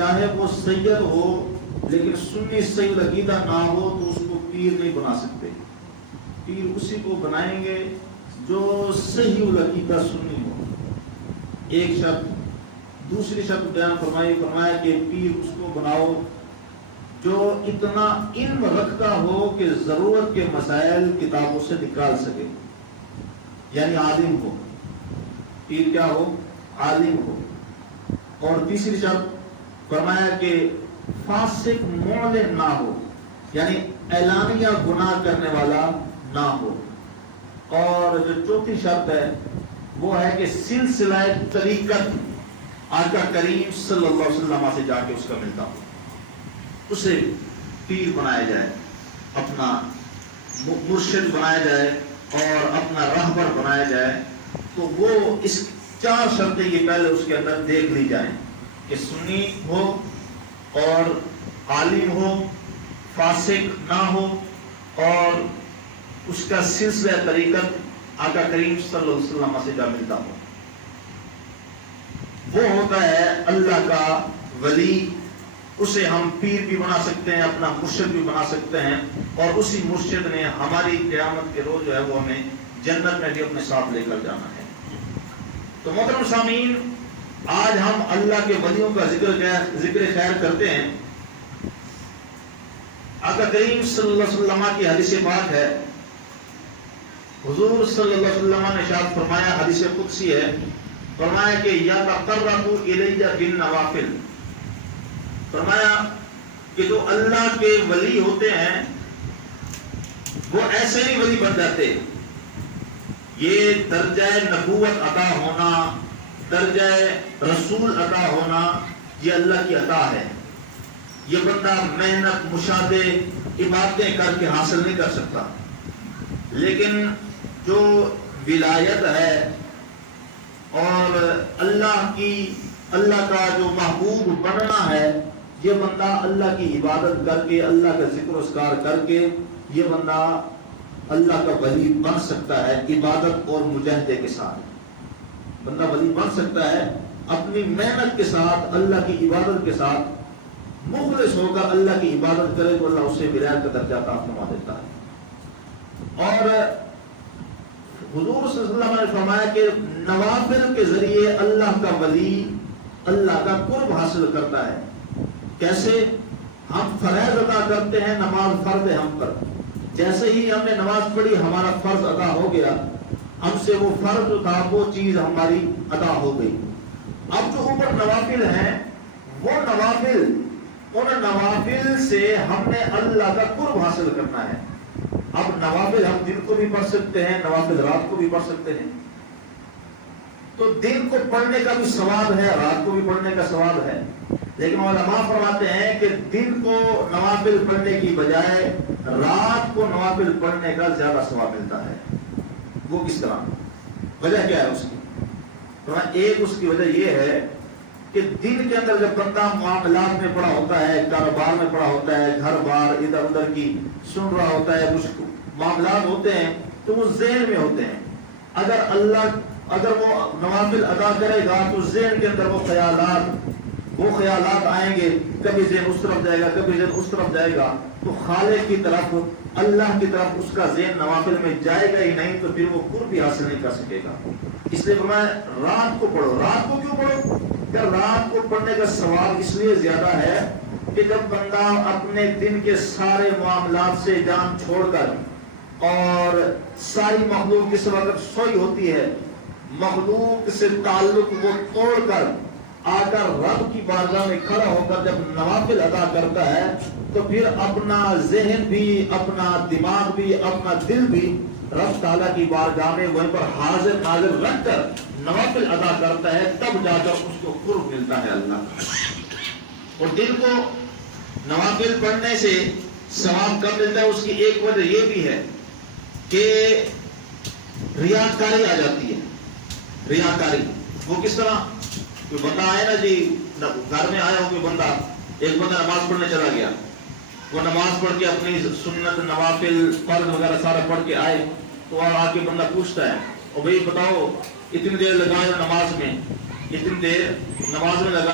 چاہے وہ سید ہو لیکن سنی سید عقیدہ نہ ہو تو اس کو پیر نہیں بنا سکتے. پیر اسی کو بنائیں گے جو صحیح العقیدہ سنی ہو. ایک شرط. دوسری شرط بیان فرمایا کہ پیر اس کو بناؤ جو اتنا علم رکھتا ہو کہ ضرورت کے مسائل کتابوں سے نکال سکے، یعنی عالم ہو. پیر کیا ہو؟ عالم ہو. اور تیسری شرط فرمایا کہ فاسق معلن نہ ہو، یعنی اعلانیہ گناہ کرنے والا نہ ہو. اور جو چوتھی شرط ہے وہ ہے کہ سلسلہ طریقت آقا کریم صلی اللہ علیہ وسلم سے جا کے اس کا ملتا ہو، اسے پیر بنایا جائے، اپنا مرشد بنایا جائے اور اپنا رہبر بنایا جائے. تو وہ اس 4 شرطیں یہ پہلے اس کے اندر دیکھ لی جائیں کہ سنی ہو اور عالم ہو، فاسق نہ ہو، اور اس کا سلسلہ طریقت آقا کریم صلی اللہ علیہ وسلم سے جا ملتا ہو. وہ ہوتا ہے اللہ کا ولی. اسے ہم پیر بھی بنا سکتے ہیں، اپنا مرشد بھی بنا سکتے ہیں، اور اسی مرشد نے ہماری قیامت کے روز جو ہے وہ ہمیں جنت میں بھی اپنے ساتھ لے کر جانا ہے. تو محترم سامعین، آج ہم اللہ کے ولیوں کا ذکر خیر کرتے ہیں. آقا کریم صلی اللہ علیہ وسلم کی حدیث پاک ہے. حضور صلی اللہ علیہ وسلم نے ارشاد فرمایا، حدیث قدسی ہے، فرمایا کہ یتقرب الی بالنوافل. فرمایا کہ جو اللہ کے ولی ہوتے ہیں وہ ایسے ہی ولی بن جاتے. یہ درجہ نبوت عطا ہونا، درجہ رسول عطا ہونا، یہ اللہ کی عطا ہے. یہ بندہ محنت، مشاہدے، عبادتیں کر کے حاصل نہیں کر سکتا. لیکن جو ولایت ہے اور اللہ کا جو محبوب بننا ہے، یہ بندہ اللہ کی عبادت کر کے، اللہ کا ذکر و اذکار کر کے یہ بندہ اللہ کا ولی بن سکتا ہے. عبادت اور مجاہدے کے ساتھ بندہ ولی بن سکتا ہے. اپنی محنت کے ساتھ، اللہ کی عبادت کے ساتھ مخلص ہو کر اللہ کی عبادت کرے تو اللہ اسے ولایت کا درجہ عطا فرما دیتا ہے. اور حضور صلی اللہ علیہ وسلم نے فرمایا کہ نوافل کے ذریعے اللہ کا ولی اللہ کا قرب حاصل کرتا ہے. کیسے؟ ہم فرائض ادا کرتے ہیں، نماز فرض ہے ہم پر. جیسے ہی ہم نے نماز پڑھی ہمارا فرض ادا ہو گیا، ہم سے وہ فرض جو تھا وہ چیز ہماری ادا ہو گئی. اب جو اوپر نوافل ہیں، وہ نوافل، ان نوافل سے ہم نے اللہ کا قرب حاصل کرنا ہے. اب نوافل ہم دن کو بھی پڑھ سکتے ہیں، نوافل رات کو بھی پڑھ سکتے ہیں. تو دن کو پڑھنے کا بھی ثواب ہے، رات کو بھی پڑھنے کا ثواب ہے. لیکن علماء فرماتے ہیں کہ دن کو نوافل پڑھنے کی بجائے رات کو نوافل پڑھنے کا زیادہ ثواب ملتا ہے. وہ کس طرح؟ وجہ کیا ہے اس کی؟ ایک اس کی وجہ یہ ہے کہ دن کے اندر جب بندہ معاملات میں پڑا ہوتا ہے، کاروبار میں پڑا ہوتا ہے، گھر بار ادھر ادھر کی سن رہا ہوتا ہے، کچھ معاملات ہوتے ہیں تو وہ ذہن میں ہوتے ہیں. اگر وہ نوافل ادا کرے گا تو ذہن کے اندر وہ خیالات آئیں گے، کبھی ذہن اس طرف جائے گا، کبھی ذہن اس طرف جائے گا. تو خالق کی طرف، اللہ کی طرف اس کا ذہن نوافل میں جائے گا ہی نہیں، تو پھر وہ قرب بھی حاصل نہیں کر سکے گا. اس لیے فرمایا رات کو پڑھو. رات کو کیوں پڑھو؟ کہ رات کو پڑھنے کا ثواب اس لیے زیادہ ہے کہ جب بندہ اپنے دن کے سارے معاملات سے جان چھوڑ کر اور ساری مخلوق کس وقت سوئی ہوتی ہے، مخلوق سے تعلق وہ توڑ کر آ کر رب کی بارگاہ میں کھڑا ہو کر جب نوافل ادا کرتا ہے تو پھر اپنا ذہن بھی، اپنا دماغ بھی، اپنا دل بھی رب تعالیٰ کی بارگاہ میں وہیں پر حاضر ناظر رکھ کر نوافل ادا کرتا ہے. تب جا کر اس کو قرب ملتا ہے اللہ کا. اور دل کو نوافل پڑھنے سے ثواب کب ملتا ہے؟ اس کی ایک وجہ یہ بھی ہے کہ ریاکاری آ جاتی ہے. ریاکاری وہ کس طرح؟ کوئی بندہ آئے نا جی، گھر میں آیا ہو کوئی بندہ، ایک بندہ نماز پڑھنے چلا گیا، وہ نماز پڑھ کے اپنی سنت، نوافل، فرض وغیرہ سارا پڑھ کے آئے تو آ کے بندہ پوچھتا ہے، اور بھائی بتاؤ اتنی دیر لگائے نماز میں، اتنی دیر نماز میں لگا